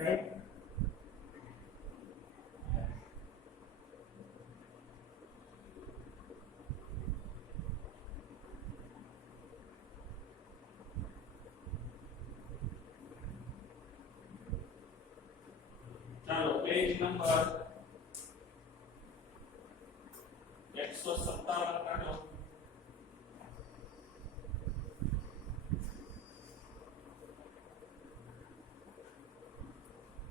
Right. ચાલો page number 157 કાઢો।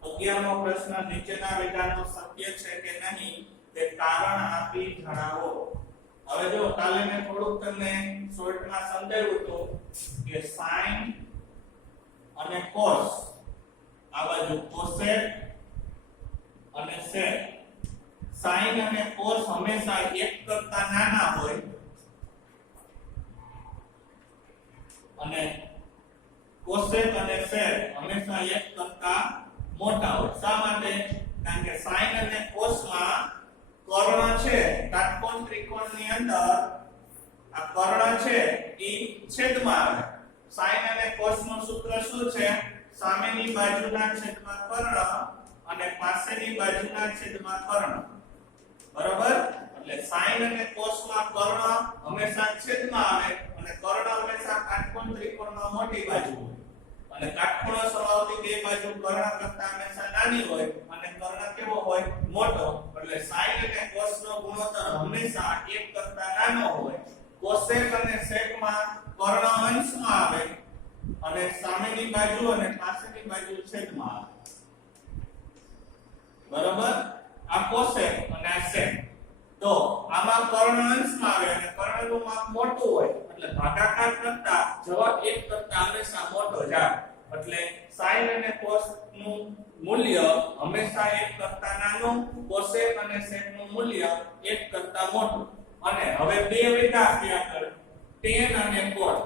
અગિયારમો પ્રશ્ન, નીચેના વિધાનો સત્ય છે કે નહીં તે કારણ આપી જણાવો। હવે જો કાલે મેં થોડુંક તમને શોર્ટમાં સમજાવ્યું હતું કે sin અને cos આ બાજુ cosec અને sec, sin અને cos હંમેશા 1 કરતા નાના હોય અને cosec અને sec હંમેશા 1 કરતા મોટા હોય। શા માટે? કારણ કે sin અને cos માં કર્ણ છે, કાટકોણ ત્રિકોણની અંદર આ કર્ણ છે એ છેદમાં આવે। sin અને cos નું સૂત્ર શું છે? સામેની બાજુના છેદમાં કર્ણ અને પાસેની બાજુના છેદમાં કર્ણ, બરાબર? એટલે sin અને cos માં કર્ણ હંમેશા છેદમાં આવે અને કર્ણ હંમેશા કાટકોણ ત્રિકોણમાં મોટી બાજુ હોય અને કાટખૂણો સરવાળાની બે બાજુ કર્ણ કરતા હંમેશા નાની હોય અને કર્ણ કેવો હોય? મોટો। એટલે sin અને cos નો ગુણોત્તર હંમેશા 1 કરતા નાનો હોય। cosec અને sec માં કર્ણ અંશમાં આવે અને સામેની બાજુ અને પાસેની બાજુ છેદમાં આવે, બરાબર? આ cosec અને આ sec, તો આમાં કર્ણ અંશમાં આવે અને કર્ણનું માપ મોટું હોય એટલે ભાગાકાર કરતા જવાબ 1 કરતા હંમેશા મોટો જ આવે। એટલે sin અને cos નું મૂલ્ય હંમેશા 1 કરતા નાનું, cosec અને sec નું મૂલ્ય 1 કરતા મોટું। અને હવે બે વિધાન આપ્યા આગળ tan અને cot,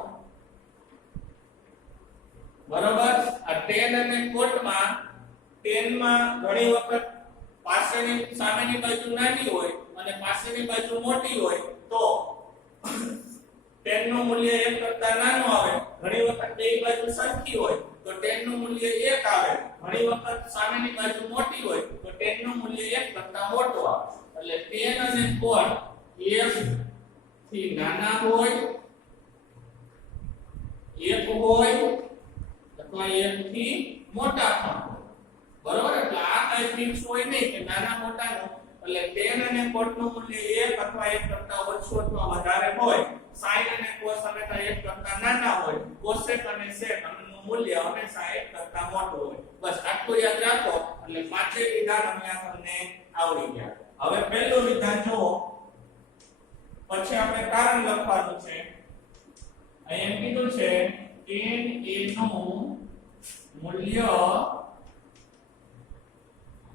બરાબર? આ tan અને cot માં tan માં ઘણી વખત પાસેની સામેની બાજુ નાની હોય અને પાસેની બાજુ મોટી હોય તો tan નું મૂલ્ય 1 કરતા નાનું આવે। ઘણી વખત બે બાજુ સરખી હોય તો tan નું મૂલ્ય 1 આવે। ઘણી વખત સામેની બાજુ મોટી હોય તો tan નું મૂલ્ય 1 કરતા મોટું આવે। એટલે tan અને cot 1 થી નાના હોય, 1 હોય અથવા 1 થી મોટા પણ હોય, બરાબર? એટલે આ કઈ ફિક્સ હોય નહીં કે નાના મોટાનું। એટલે tan અને cot નું મૂલ્ય 1 અથવા 1 કરતા ઓછું અથવા વધારે હોય, sin અને cos હંમેશા 1 કરતા નાના હોય, cosec અને sec નું મૂલ્ય હંમેશા 1 કરતા મોટું હોય। બસ આટલું યાદ રાખો એટલે પાંચે વિધાન અહીંયા તમને આવડી ગયા। હવે પહેલું વિધાન જુઓ, પછી આપણે કારણ લખવાનું છે। અહીંયા કીધું છે tan a નું મૂલ્ય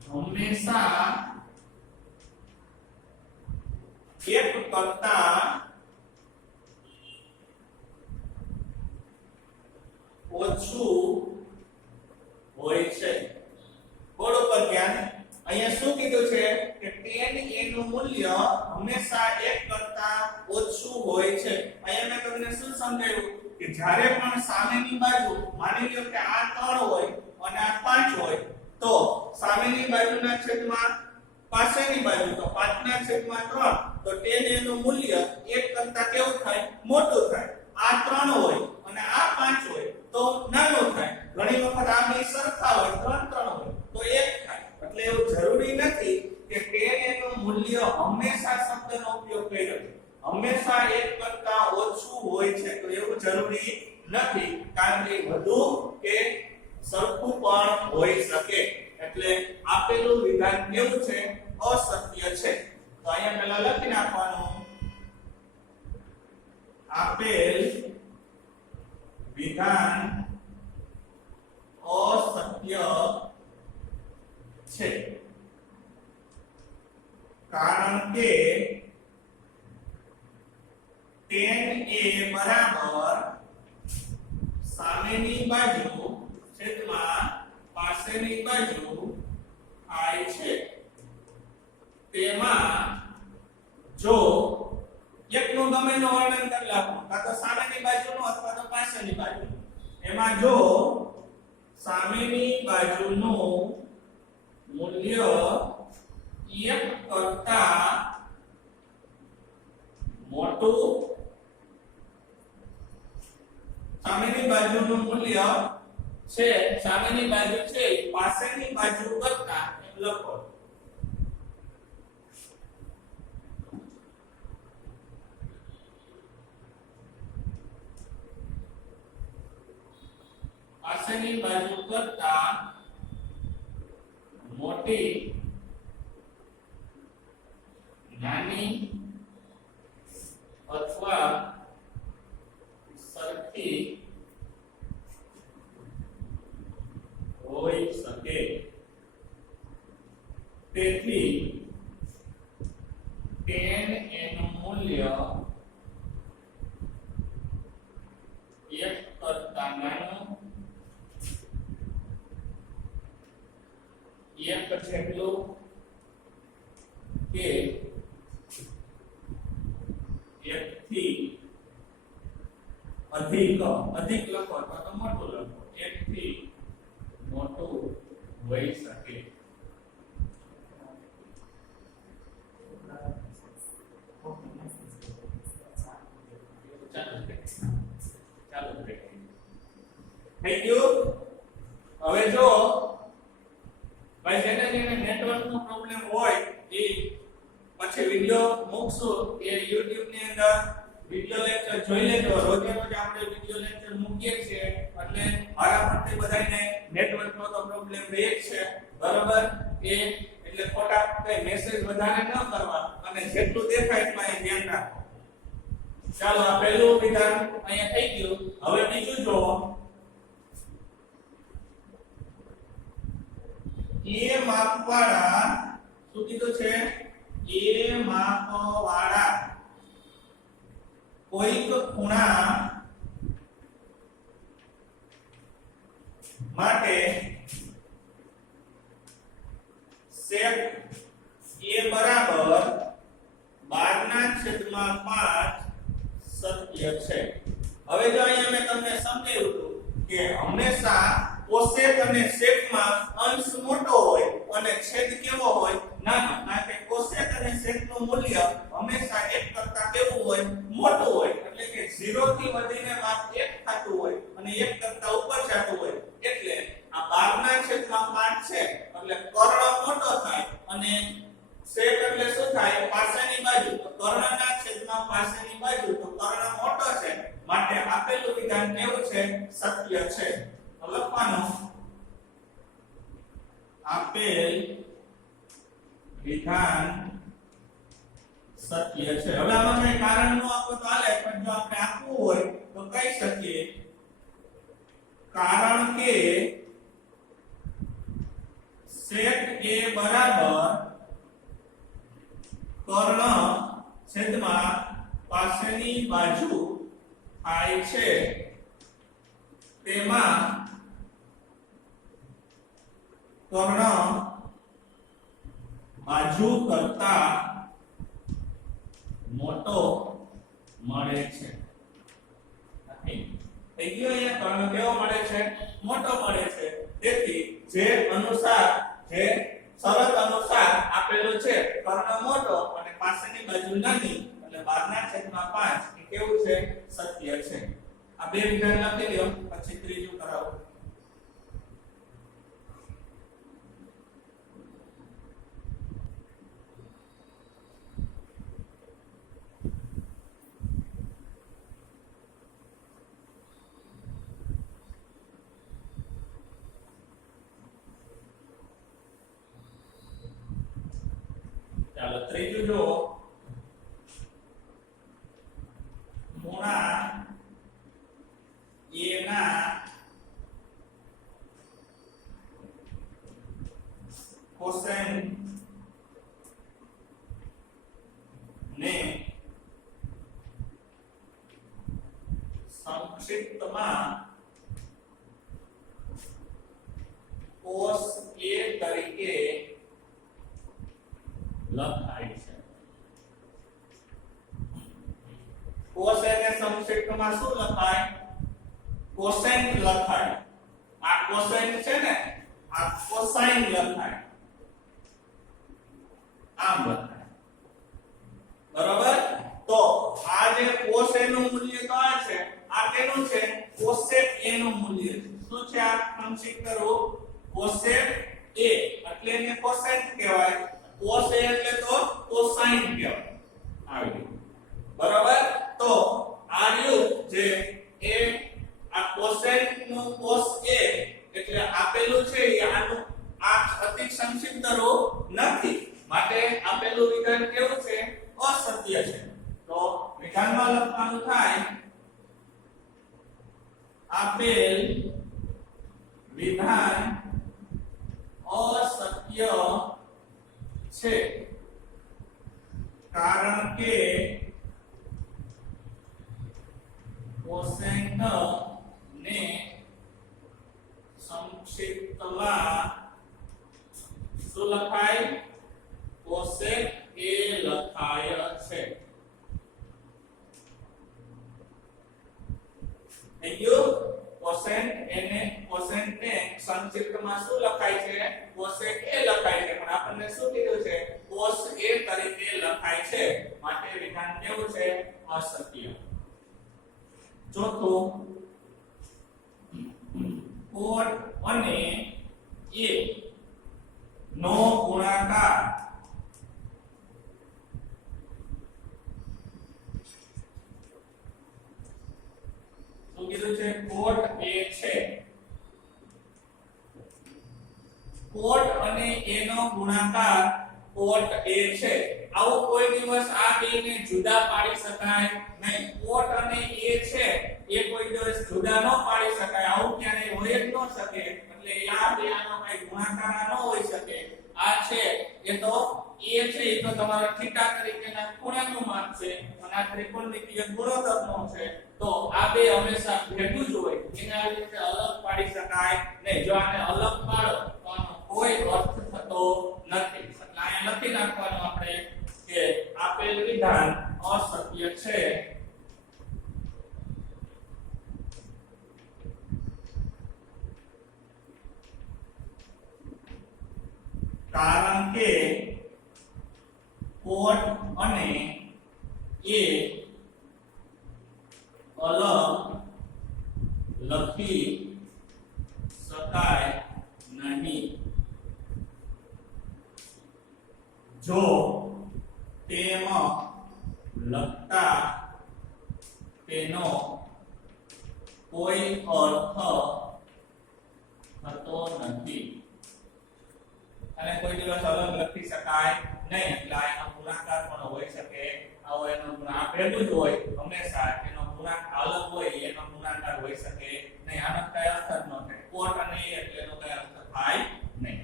હંમેશા 1 કરતા ઓછું હોય છે। બોર્ડ ઉપર ધ્યાન, અહીંયા શું કીધું છે કે tan a નું મૂલ્ય હંમેશા 1 કરતા ઓછું હોય છે। અહીંયા મેં તમને શું સમજાવ્યું કે જ્યારે પણ સામેની બાજુ માની લો કે આ 3 હોય અને આ 5 હોય તો સામેની બાજુના છેદમાં પાસેની બાજુ તો 5 ના છેદમાં 3 તો tan a નું મૂલ્ય 1 કરતા કેવું થાય? મોટું થાય। આ 3 હોય અને આ 5 હોય તો નાનું થાય। ઘણી વખત આ બે સરખા હોય, 3 હોય તો 1 થાય। એટલે એવું જરૂરી નથી કે tan a નું મૂલ્ય હંમેશા શબ્દનો ઉપયોગ કર્યો છે હંમેશા 1 કરતા ઓછું હોય છે, તો એવું જરૂરી નથી। કારણ કે વધુ કે સરખું પણ હોઈ શકે। એટલે આપેલું વિધાન કેવું છે? અસત્ય છે। તો અહીંયા પહેલા લખી નાખવાનું આપેલ વિધાન અસત્ય છે કારણ કે tan a બરાબર સામેની બાજુ છેદમાં પાસેની બાજુ થાય છે। તેમાં જો એકનું ગમેનું વર્ણન કરી નાખો, કાં તો સામેની બાજુનું અથવા તો પાસેની બાજુનું। એમાં જો સામેની બાજુનું મૂલ્ય 1 કરતા મોટું, સામેની બાજુનું મૂલ્ય છે, સામેની બાજુ છે પાસેની બાજુ કરતા એમ લખો. પાસેની બાજુ કરતા મોટી, નાની અથવા સરખી હોઈ શકે. તેથી tan એનું મૂલ્ય 1 કરતા નાનું, 1 જેટલું કે 1 થી અધિક, અધિક લખો તો મોટું લખો, 1 થી મોટું હોઈ શકે. ચાલો થઈ ગયું. હવે જો ભાઈ જેને નેટવર્ક નો પ્રોબ્લેમ હોય એ પછી વિડિયો મૂકશું એ YouTube ની અંદર વિડિયો લેક્ચર જોઈ લેજો. રોજે રોજ આપણે વિડિયો લેક્ચર મૂકીએ છીએ એટલે આરામથી બધાને નેટવર્ક નો તો પ્રોબ્લેમ રહે જ છે, બરાબર. એટલે ખોટા કઈ મેસેજ વધારે ન કરવા અને જેટલું દેખાય એટલું અહીં ધ્યાન રાખો. ચાલો આ પહેલું વિધાન અહીંયા થઈ ગયું. હવે બીજું જો એ માપવાળા, શું કીધું છે? એ માપવાળા કોઈક ખૂણા માટે sec a બરાબર 12/5 સત્ય છે. હવે જો અહીંયા મેં તમને સમજાવ્યું હતું કે હંમેશા કોસેક અને સેકમાં અંશ મોટો હોય અને છેદ કેવો હોય? નાનો. કારણ કે કોસેક અને સેકનું મૂલ્ય હંમેશા 1 કરતા કેવું હોય? મોટું હોય. એટલે કે 0 થી વધીને માપ 1 થતું હોય અને 1 કરતા ઉપર જતું હોય. એટલે આ 12/5 છે એટલે કર્ણ મોટો થાય અને સેક એટલે શું થાય? પાસેની બાજુ. તો કર્ણના છેદમાં પાસેની બાજુ, તો કર્ણ મોટો છે માટે આપેલું વિધાન કેવું છે? સત્ય છે. તો લખવાનું આપેલ વિધાન સત્ય છે. હવે આમાં મેં કારણ નો આપો તો ચાલે, પણ જો આપણે આપવું હોય તો કહી શકીએ કારણ કે sec a બરાબર કર્ણ છેદમાં પાસેની બાજુ થાય છે, તેમાં કર્ણ બાજુ કરતા મોટો મળે છે. થઈ ગયો. અહીંયા કર્ણ કેવો મળે છે? મોટો મળે છે. તેથી જે અનુસાર, જે શરત અનુસાર આપેલું છે કર્ણ મોટો અને પાસેની બાજુ નાની એટલે 12/5 એ કેવું છે? સત્ય છે. આ બે વિધાન લખી લ્યો, પછી ત્રીજું કરાવો. ચાલો ત્રીજું જો ખૂણા a ના કોસેન ને સંક્ષિપ્તમાં cos a તરીકે લખાય છે. cos ને સંક્ષિપ્તમાં શું લખાય? કોસેન્ટ લખાય. આ કોસાઇન છે ને આ કોસાઇન લખાય આમ લખાય બરોબર તો આ જે cos a નું મૂલ્ય તો આ છે આ કેનું છે cosec a નું મૂલ્ય છે શું છે આ સંક્ષિપ્ત રૂપ cosec a એટલે એને કોસાઇન કહેવાય cos a એટલે તો કોસાઇન કહેવાય આવી બરાબર તો આ રહ્યું જે એ આ cosec નું cos a એટલે આપેલું છે એ આનું આ અતિ સંક્ષિપ્ત રૂપ નથી માટે આપેલું વિધાન કેવું છે અસત્ય છે તો વિધાનમાં લખવાનું થાય આપેલ વિધાન અસત્ય છે કારણ કે cosec ને સંક્ષિપ્તમાં શું લખાય cosec a લખાય છે cosec ને સંક્ષિપ્તમાં શું લખાય છે cosec a લખાય છે પણ આપણને શું કીધું છે cos a તરીકે લખાય છે માટે વિધાન કેવું છે અસત્ય ચોથું cot અને a નો ગુણાકાર શું કીધું છે cot a છે cot અને a નો ગુણાકાર cot a છે આવું કોઈ દિવસ આ બેને જુદા પાડી શકાય નહીં cot અને a છે એ કોઈ દિવસ જુદા ન પાડી શકાય આવું ક્યારેય હોય જ ન શકે એટલે આ બે આનો કઈ ગુણાકાર ન હોઈ શકે આ છે એ તો a છે એ તો તમારા થીટા તરીકેના ખૂણાનું માપ છે અને આ ત્રિકોણમિતિય ગુણોત્તરનો છે તો આ બે હંમેશા ભેગું જ હોય એના રીતે અલગ પાડી શકાય નહીં જો આને અલગ પાડો તો આનો કોઈ અર્થ થતો નથી એટલે અહીંયા લખી નાખવાનું આપણે કે આપેલ વિધાન અસત્ય છે કારણ કે cot અને a અલગ લખી શકાય નહીં જો તેમાં લખતા તેનો કોઈ અર્થ થતો નથી અને કોઈ દિવસ અલગ લખી શકાય નહીં એટલે એનો ગુણાકાર પણ હોઈ શકે આવો એનો ગુણાકાર ભેગું જ હોય હંમેશા એનો ગુણાકાર અલગ હોય એનો ગુણાકાર હોઈ શકે નહીં આનો કઈ અર્થ જ ન થાય cot અને a એટલે એનો કઈ અર્થ થાય નહીં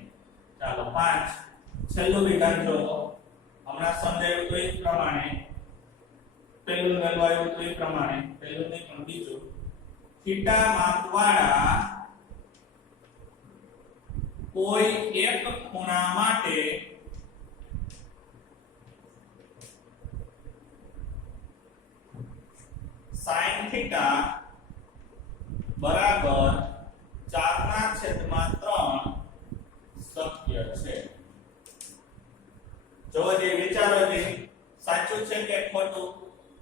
ચાલો 5 છેલ્લું વિધાન જો હમણાં સમજાયું તો એ પ્રમાણે પેલું મેળવાયું તો એ પ્રમાણે પેલું નહીં પણ બીજું થીટા માપવાળા કોઈ એક ખૂણા માટે sin થીટા બરાબર 4/3 શક્ય છે જો જે વિચારો છે સાચું છે કે ખોટું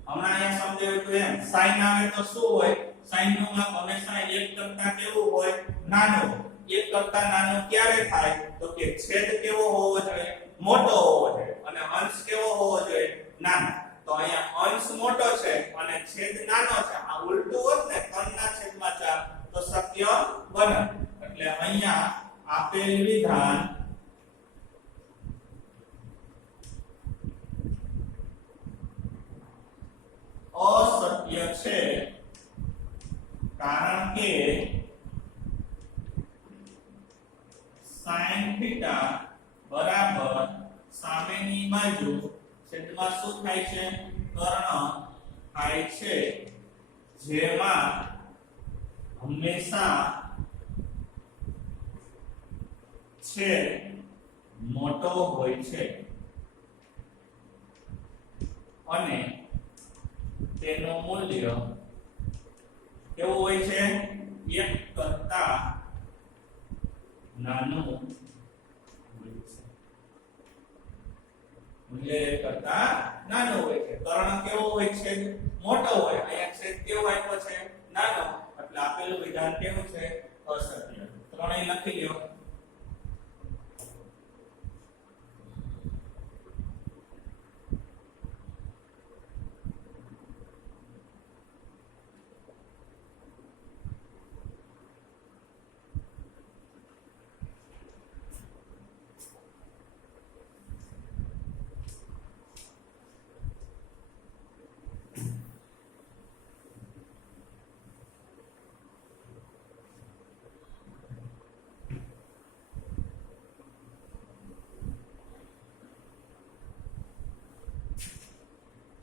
હમણાં અહીંયા સમજાવ્યું તો એમ sin આવે તો શું હોય sin નું માપ હંમેશા 1 કરતા કેવું હોય નાનું 1 કરતા નાનું ક્યારે થાય તો કે છેદ કેવો હોવો જોઈએ મોટો હોવો જોઈએ અને અંશ કેવો હોવો જોઈએ નાનો તો અહીંયા અંશ મોટો છે અને છેદ નાનો છે આ ઉલટું હોત ને 3/4 તો શક્ય બને એટલે અહીંયા આપેલ વિધાન અસત્ય છે કારણ કે sin થીટા બરાબર સામેની બાજુ છેદમાં શું થાય છે કર્ણ થાય છે જેમાં હંમેશા છેદ મોટો હોય છે અને તેનું મૂલ્ય કેવું હોય છે 1 કરતા નાનું મૂલ્ય 1 કરતા નાનું હોય છે. કર્ણ કેવો હોય છે? મોટો હોય. અહીંયા છેદ કેવો આપ્યો છે? નાનો. એટલે આપેલું વિધાન કેવું છે? અસત્ય. ત્રણેય લખી લ્યો.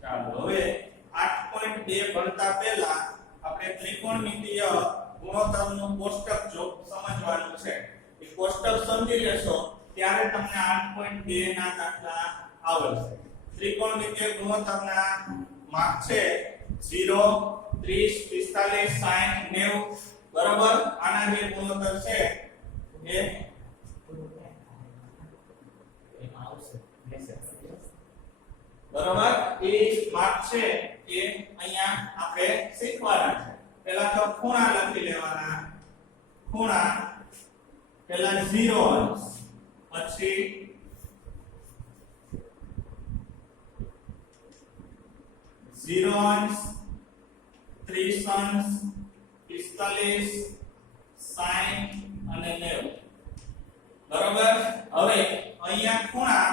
ચાલો હવે 8.2 ભણતા પહેલા આપણે ત્રિકોણમિતિય ગુણોત્તરનું કોષ્ટક જો સમજવાનું છે. એ કોષ્ટક સમજી લેશો ત્યારે તમને 8.2 ના દાખલા આવડશે. ત્રિકોણમિતિય ગુણોત્તરના માપ છે 0 30 45 60 90. બરાબર. આના જે ગુણોત્તર છે એ બરાબર. એ માપ છે એ અહીંયા આપણે શીખવાના છે. પહેલા તો ખૂણા લખી લેવાના. ખૂણા પહેલા 0 અંશ, પછી 0 અંશ, 30 અંશ, 45 60 અને 90. બરાબર. હવે અહીંયા ખૂણા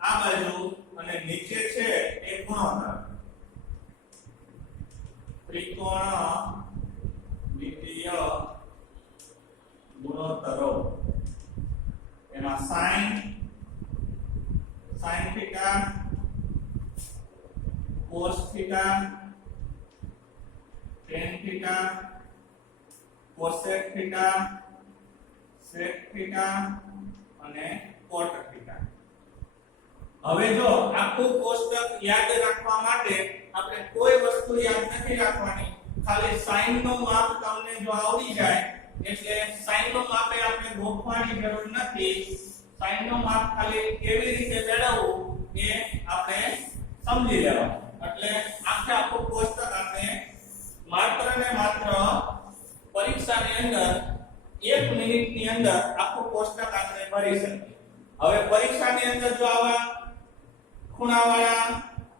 આ બાજુ અને નીચે છે એ ગુણોત્તર. ત્રિકોણમિતિય ગુણોત્તરો એમાં sin theta, cos theta, tan theta, cosec theta, sec theta અને cot થીટા. હવે જો આખું કોષ્ટક યાદ રાખવા માટે આપણે કોઈ વસ્તુ યાદ નથી રાખવાની. ખાલી sin નું માપ તમને જો આવડી જાય એટલે sin નું માપ આપણે ગોખવાની જરૂર નથી. sin નું માપ ખાલી કેવી રીતે મેળવવું એ આપણે સમજી લેવાનું. એટલે આખું કોષ્ટક આપણે માત્ર ને માત્ર પરીક્ષાની અંદર 1 મિનિટની અંદર આખું કોષ્ટક આપણે ભરી શકીએ. હવે પરીક્ષાની અંદર જો આવા ખૂણાવાળા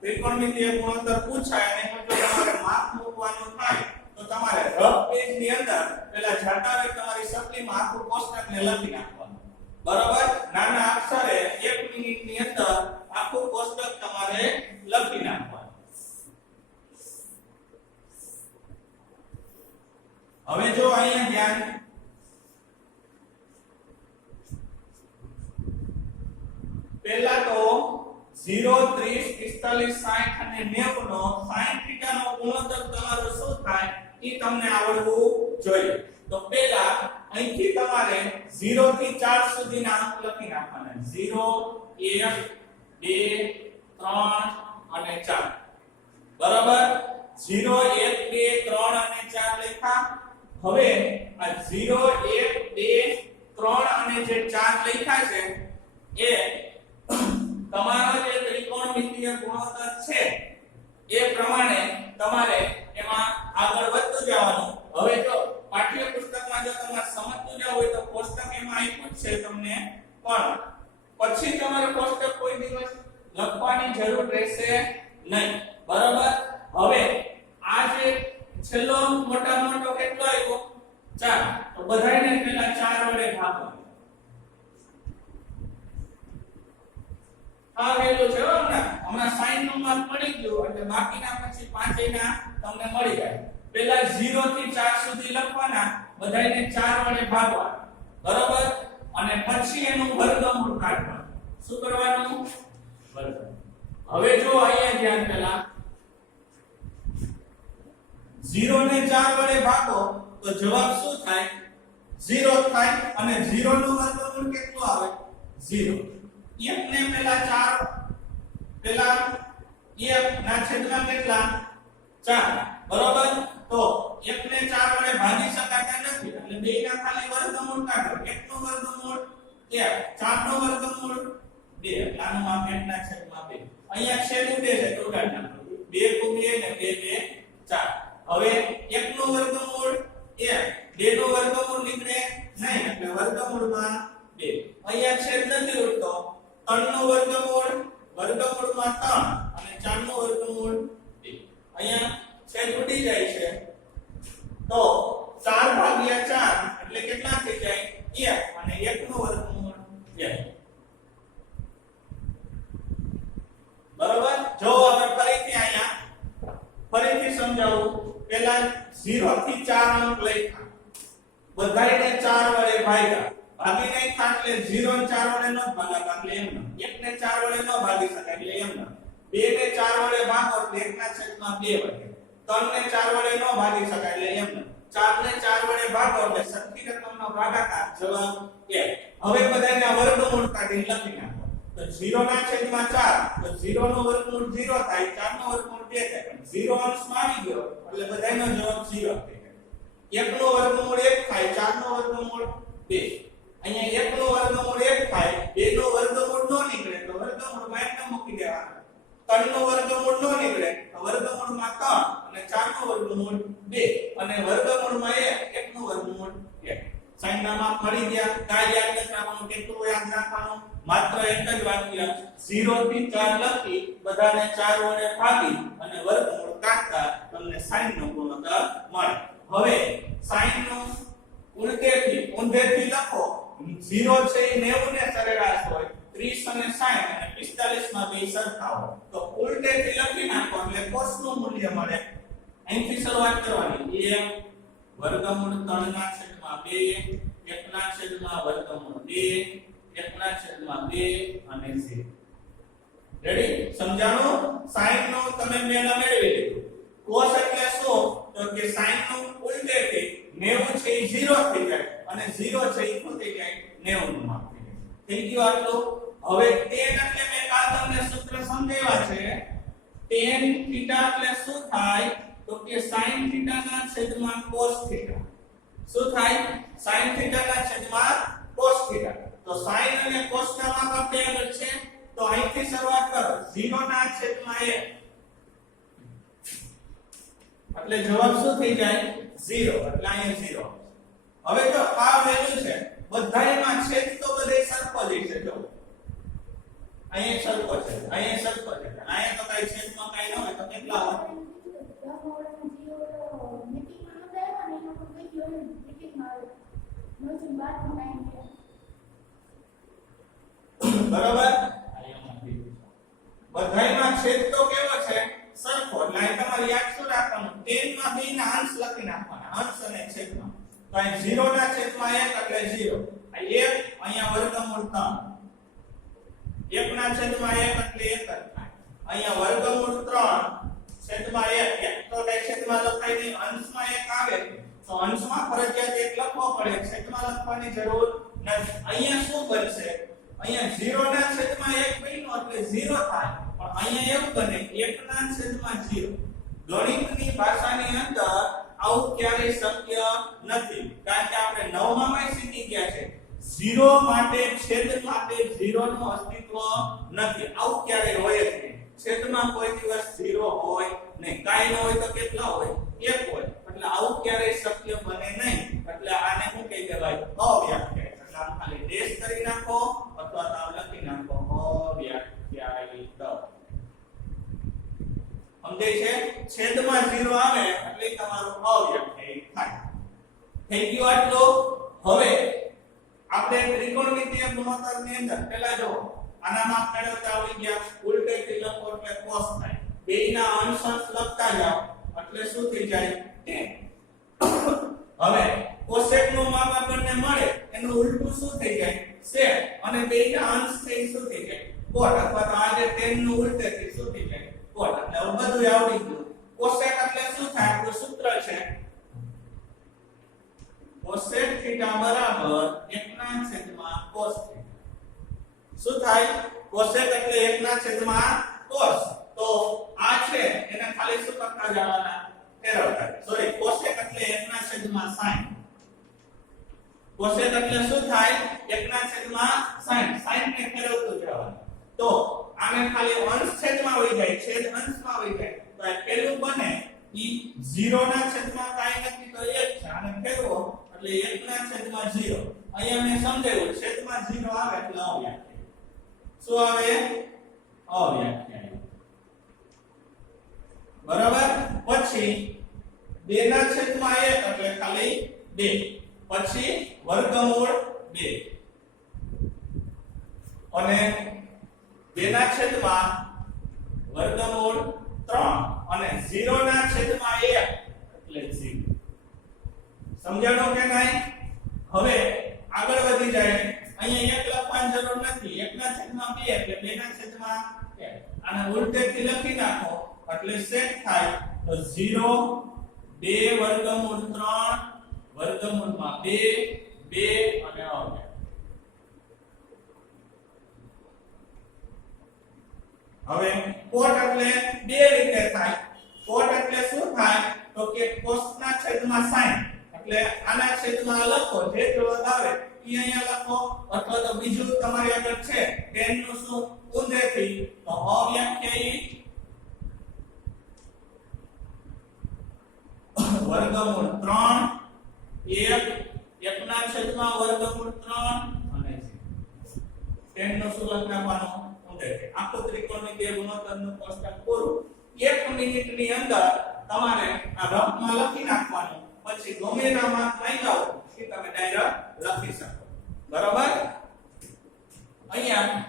ત્રિકોણમિતિય ગુણોત્તર પૂછાય અને જો તમારે માપ મૂકવાનું થાય તો તમારે રફ પેજની અંદર પેલા જાતા હોય તમારી સપ્લીમાં આખું કોષ્ટકને લખી નાખવાનું. બરાબર. નાના અક્ષરે 1 મિનિટની અંદર આખું કોષ્ટક તમારે લખી નાખવાનું. હવે જો અહીંયા ધ્યાન પહેલા તો 0 30 45 60 અને 90 નો sin થીટા નો ગુણોત્તર તમારો શું થાય એ તમને આવડવું જોઈએ. તો પહેલા અહીંથી તમારે 0 થી 4 સુધીના અંક લખી નાખવાના. 0 1 2 3 અને 4. બરાબર. 0 1 2 3 અને 4 લખ્યા. હવે આ 0 1 2 3 અને જે 4 લખ્યા છે એ તમારો જે ત્રિકોણમિતિય ગુણોત્તર છે એ પ્રમાણે તમારે એમાં આગળ વધતું જવાનું. હવે જો પાઠ્યપુસ્તકમાં જો તમારે સમજતું જવું હોય તો કોષ્ટક એમાં આપ્યું છે તમને, પણ પછી તમારે કોષ્ટક કોઈ દિવસ લખવાની જરૂર રહેશે નહીં. બરાબર. હવે આ જે છેલ્લો મોટો કેટલો આવ્યો? 4. તો બધાયને પહેલા 4 વડે ભાગો. આ વેલ્યુ છે હમણાં sin નું માપ મળી ગયું એટલે બાકીના પછી પાંચેયના તમને મળી જાય. પહેલા 0 થી 4 સુધી લખવાના, બધાયને 4 વડે ભાગવા. બરાબર. અને પછી એનું વર્ગમૂળ કાઢવાનું. શું કરવાનું? વર્ગમૂળ. હવે જો અહીંયા ધ્યાન પહેલા 0 ને 4 વડે ભાગો તો જવાબ શું થાય? 0 થાય. અને 0 નું વર્ગમૂળ કેટલું આવે? 0. 1 ને પહેલા 4 પહેલા 1 ના છેદમાં કેટલા? 4. બરાબર. તો 1 ને 4 વડે ભાગી શકાતા નથી એટલે 2 ના ખાલી વર્ગમૂળ કાઢો. 1 નું વર્ગમૂળ 4 નો વર્ગમૂળ 2 આનું માપ 1 ના છેદમાં 2 અહીંયા છેદ ઉડે છે તો ઉડાડ નાખો 2 * 2 ને 2 * 4 હવે 1 નો વર્ગમૂળ 1 2 નો વર્ગમૂળ નીકળે નહીં એટલે વર્ગમૂળમાં 2 અહીંયા છેદ નથી ઉડતો 3 નો વર્ગમૂળ વર્ગમૂળમાં 3 અને 4 નો વર્ગમૂળ 2 અહીંયા છેદ ઉડી જાય છે તો 4/4 એટલે કેટલા થઈ જાય 1 અને 1 નો વર્ગમૂળ 2 બરોબર જો હવે ફરીથી અહીંયા ફરીથી સમજાવું પહેલા 0 થી 4 અંક લખ્યા બધાયને 4 વડે ભાગ્યા ભાગી નાખ્યા એટલે 0 ને 4 વડે ન ભાગાતા એટલે એમ 1 ને 4 વડે ન ભાગી શકાય એટલે એમ 2 ને 4 વડે ભાગો એટલે 1 ના છેદમાં 2 વડે 3 ને 4 વડે ન ભાગી શકાય એટલે એમ 4 ને 4 વડે ભાગો એટલે સરખી રકમનો ભાગાકાર જવાબ 1 હવે બધાયના વર્ગમૂળ કાઢી લખી નાખો તો 0 ના છેદમાં 4 તો 0 નો વર્ગમૂળ 0 થાય 4 નો વર્ગમૂળ 2 થાય પણ 0 અંશમાં આવી ગયો એટલે બધાયનો જવાબ 0 થઈ ગયો 1 નો વર્ગમૂળ 1 થાય 4 નો વર્ગમૂળ 2 અહીંયા 1 નો વર્ગમૂળ 1 થાય 2 નો વર્ગમૂળ નો નીકળે તો વર્ગમૂળમાં 1 મૂકી દેવાનો 3 નો વર્ગમૂળ નો નીકળે તો વર્ગમૂળમાં 3 અને 4 નો વર્ગમૂળ 2 અને વર્ગમૂળમાં 1 1 નો વર્ગમૂળ 1 સાઈન ના માપ મળી ગયા કાઈ યાદ નથી રાખવાનું કેટલું યાદ રાખવાનું માત્ર એક જ વાક્ય 0 થી 4 લખી બધાને 4 વડે ભાગી અને વર્ગમૂળ કાઢતા તમને સાઈન નો ગુણોત્તર મળે હવે સાઈન નો ઊંધેથી લખો 0 છે એ 90 ને સરેરાશ હોય 30 અને 60 અને 45 માં બે સરખા હોય તો ઉલટેથી લખી નાખો એટલે કોસ નું મૂલ્ય મળે અહીંથી શરૂઆત કરવાની a વર્ગમૂળ 3 ના છેદમાં 2 1 ના છેદમાં વર્ગમૂળ 2 1 ના છેદમાં 2 અને 0 રેડી સમજાણું સાઈન નું તમે મેળા મેળવી લીધું કોસ એટલે શું તો કે સાઈન નું ઉલટેથી 90 છે એ 0 થઈ જાય અને 0 છે એ શું થઈ જાય 90 નું માપ થઈ ગયું આટલું હવે tan એટલે મેં કાલ તમને સૂત્ર સમજાવ્યા છે tan થીટા એટલે શું થાય તો કે sin થીટા ના છેદમાં cos થીટા શું થાય sin થીટા ના છેદમાં cos થીટા તો sin અને cos ના માપ આપણે આગળ છે તો અહીંથી શરૂઆત કરો 0 ના છેદમાં 1 એટલે જવાબ શું થઈ જાય 0 એટલે અહીંયા 0 હવે જો આ વેલ્યુ છે બધાયમાં છેદ તો બધે સરખો જ છે જો અહીંયા સરખો છે અહીંયા સરખો છે અહીંયા તો કઈ છેદમાં કઈ ન હોય તો કેટલા હોય બરાબર બધાયમાં છેદ તો કેવો છે સરખો એટલે અહીં તમારે યાદ શું રાખવાનું 10 માં બે ના અંશ લખી નાખવાના અંશ અને છેદમાં તો અહીં 0 ના છેદમાં 1 એટલે 0 આ 1 અહીંયા વર્ગમૂળ 3 1 ના છેદમાં 1 એટલે 1 જ થાય અહીંયા વર્ગમૂળ 3 છેદમાં 1 1 તો કઈ છેદમાં લખાય નહીં અંશમાં 1 આવે તો અંશમાં ફરજિયાત 1 લખવો પડે છેદમાં લખવાની જરૂર નથી અહીંયા શું બનશે અહીંયા 0 ના છેદમાં 1 બન્યો એટલે 0 થાય પણ અહીંયા એવું બને 1 ના છેદમાં 0 ગણિતની ભાષાની અંદર આવું ક્યારેય શક્ય નથી કારણ કે આપણે 9 માં શીખી ગયા છે 0 માટે છેદ માટે 0 નું અસ્તિત્વ નથી આવું ક્યારેય હોય જ નહીં છેદમાં કોઈ દિવસ 0 હોય નહીં કાઈ ન હોય તો કેટલા હોય 1 હોય એટલે આવું ક્યારેય શક્ય બને નહીં એટલે આને શું કહી દેવાય અવ્યાખ્યાયિત એટલે આમ ખાલી ડેશ કરી નાખો અથવા તો આમ લખી નાખો અવ્યાખ્યાયિત સમજાય છે છેદમાં 0 આવે એટલે તમારું અવ્યાખ્યાયિત થાય થઈ ગયું આટલું હવે આપણે ત્રિકોણમિતિય ગુણોત્તરની અંદર પહેલા જો આના માપ મેળવતા આવડી ગયા ઉલટેથી લખો એટલે cos થાય બેયના અંશ લખતા જાઓ એટલે શું થઈ જાય tan હવે cosec નું માપ આપણને મળે એનું ઉલટું શું થઈ જાય sec અને બેયના અંશ થઈ શું થઈ જાય cot અથવા તો આ જે tan નું ઉલટેથી શું થઈ જાય cot એટલે હવે બધું આવડી ગયું cosec એટલે શું થાય આપણું સૂત્ર છે cosec થીટા બરાબર 1 ના છેદમાં cos થીટા શું થાય cosec એટલે 1 ના છેદમાં cos તો આ છે એને ખાલી શું કરતા જવાના ફેરવતા સોરી cosec એટલે 1 ના છેદમાં sin કોસેક એટલે શું થાય 1/60 60 ને ફેરવતું જવાનું તો આને ખાલી અંશ છેદમાં વહી જાય છેદ અંશમાં વહી જાય તો આ પહેલું બને ઈ 0 ના છેદમાં કાઈ નથી તો 1 છે આને ફેરવો એટલે 1/0 અહીંયા મેં સમજાવ્યું છેદમાં 0 આવે એટલે અવ્યાખ્યાયી શું આવે અવ્યાખ્યાયી બરાબર પછી 2/1 એટલે ખાલી 2 પછી વર્ગમૂળ 2 અને 2/વર્ગમૂળ 3 અને 0/1 એટલે 0 સમજાણો કે નહીં હવે આગળ વધી જાય અહીંયા 1 લખવાની જરૂર નથી 1/2 એટલે 2/1 આને ઉલટેથી લખી નાખો એટલે સેટ થાય તો 0 2 વર્ગમૂળ 3 વર્ગમૂળમાં 2 2 અને હવે કોટ એટલે બે રીતે થાય કોટ એટલે શું થાય તો કે કોસના છેદમાં sin એટલે આના છેદમાં લખો જે જવાબ આવે ઈ અહીંયા લખો અથવા તો બીજું તમારી આગળ છે tan નું શું ઊંધેથી તો અવ્યાખ્યાયી વર્ગમૂળ 3 1 ના છેદમાં વર્ગમૂળ 3 અને tan નું શું લખ નાખવાનું આખો ત્રિકોણની બે ગુણોત્તરનું કોષ્ટક પૂરું 1 મિનિટની અંદર તમારે આ રફમાં લખી નાખવાનું પછી ગમે માપ લઈ જાઓ કે તમે ડાયરેક્ટ લખી શકો બરાબર અહીંયા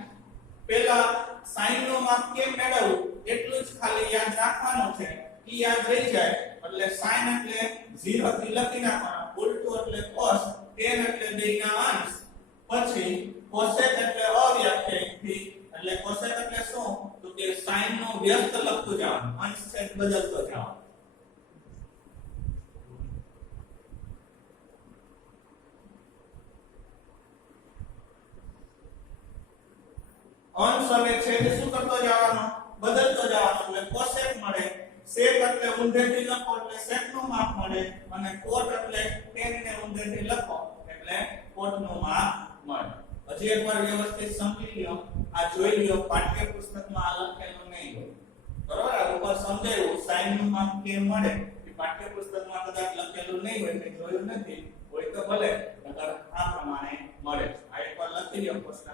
પહેલા sin નું માપ કેમ મેળવવું એટલું જ ખાલી યાદ રાખવાનું છે ઈ યાદ રહી જાય એટલે sin એટલે 0 થી લખી નાખવાનું ઉલટું એટલે cos tan એટલે બેના અંશ પછી cosec એટલે અવ્યાખ્યાયી એટલે કોસેક એટલે શું તો કે sin નો વ્યસ્ત લખતું જાવ અંશ છેદ બદલતો જાવ અંશ અને છેદ શું કરતો જવાનો બદલતો જવાનો એટલે કોસેક મળે sec એટલે ઊંધેથી લખો એટલે sec નું માપ મળે અને cot એટલે tan ને ઊંધેથી લખો એટલે cot નું માપ મળે હજી એકવાર વ્યવસ્થિત સમજી લ્યો આ જોઈ લ્યો પાઠ્યપુસ્તકમાં આ લખેલું નહીં હોય બરાબર આ ઉપર સમજાયું sin નું માપ કેમ મળે એ પાઠ્યપુસ્તકમાં કદાચ લખેલું નહીં હોય કે જોયું નથી હોય તો ભલે નકર આ પ્રમાણે મળે આ એકવાર લખી લ્યો પુસ્તક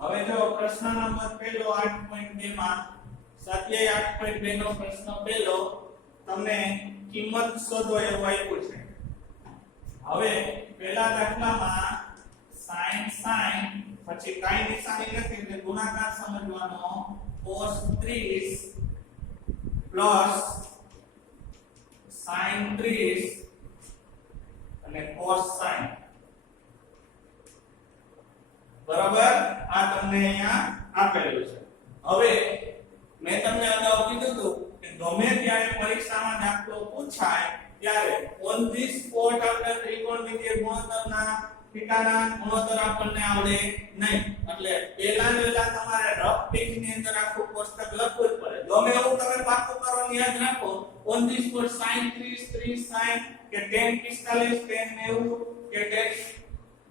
હવે જો પ્રશ્ન નંબર પહેલો 8.2 માં સ્વાધ્યાય 8.2 નો પ્રશ્ન પહેલો તમને કિંમત શોધો એવું આપ્યું છે હવે પહેલા દાખલામાં sin પછી કાઈ નિશાની નથી એટલે ગુણાકાર સમજવાનો cos 30 sin 30 અને cos sin બરાબર આ તમને અહીંયા આપેલું છે હવે મેં તમને અગાઉ કીધું હતું કે ગમે ત્યારે પરીક્ષામાં દાખલો પૂછાય ત્યારે ઓન ધી સ્પોટ આપણે ત્રિકોણમિતિય ગુણોત્તરના થીટાના ગુણોત્તર આપણને આવડે નહીં એટલે પહેલા તમારે રફ પેજ ની અંદર આખું કોષ્ટક લખવું જ પડે ગમે એવું તમે પાકું કરવાનું યાદ રાખો on the spot sin 30 sin કે tan 45 tan 90 કે tan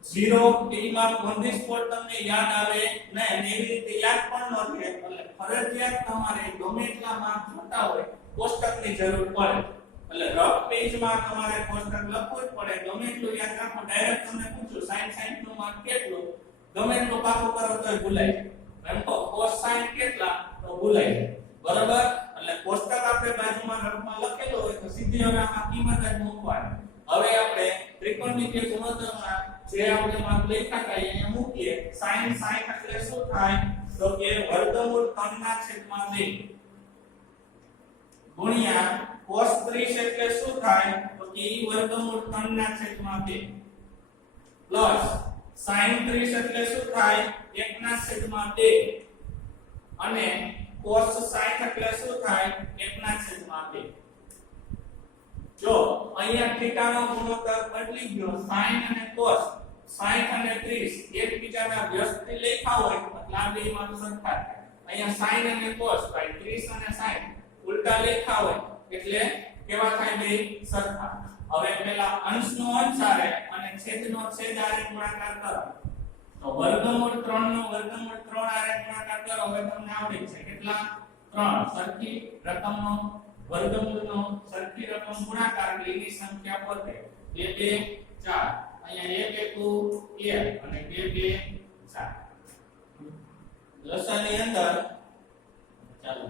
0 એમાં ઓન ધી સ્પોટ તમને યાદ આવે નહીં અને એવી રીતે યાદ પણ ન રહે એટલે ફરજિયાત તમારે ગમે એટલા માર્ક જોતા હોય કોષ્ટકની જરૂર પડે એટલે રફ પેજમાં તમારે કોષ્ટક લખવું જ પડે ગમે એટલું યાદ રાખો ડાયરેક્ટ તમને પૂછો sin નું માર્ક કેટલું ગમે એટલું પાકું કરો તોય ભૂલાય એમ તો cos sin કેટલા તો ભૂલાય બરાબર એટલે કોષ્ટક આપણે બાજુમાં રફમાં લખેલો હોય તો સીધી હવે આમાં કિંમત જ મૂકવાની હવે આપણે ત્રિકોણમિતિય ગુણોત્તરમાં જે આપણે માપ લખ્યા હતા અહીંયા મૂકીએ sin 60 એટલે શું થાય તો કે વર્ગમૂળ 3/2 ગુણ્યા cos 30 એટલે શું થાય તો કે ઈ વર્ગમૂળ 3/2 પ્લસ sin 30 એટલે શું થાય 1/2 અને cos 60 એટલે શું થાય 1/2. જો અહીંયા થીટાનો ગુણોત્તર બદલી ગયો sin અને cos 60 અને 30 એકબીજાના વ્યસ્તથી લખ્યા હોય એટલે આ બેમાં સરખા થાય. અહીંયા sin અને cos ભાઈ 30 અને 60 ઉલટા લખ્યા હોય એટલે કેવા થાય બે સરખા. હવે પેલા અંશનો અંશ આરે અને છેદનો છેદ આરે ગુણાકાર કરો તો વર્ગમૂળ 3 નો વર્ગમૂળ 3 આરે ગુણાકાર કરો. હવે તમને આવડે છે કેટલા 3 સરખી રકમનો વર્ગમૂળનો સરખી રકમ ગુણાકાર એટલે એની સંખ્યા પોતે 2 2 4 અહીંયા 1 1 અને 2 2 4 લસાની અંદર ચાલો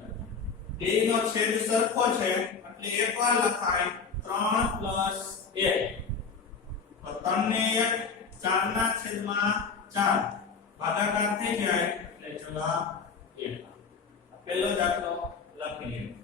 બેનો છેદ સરખો છે એટલે એકવાર લખાય 3 + 1 તો 3 ને 1 4 ના છેદમાં 4 ભાગાકાર થઈ જાય એટલે જવાબ 1. પહેલો દાખલો લખી લો.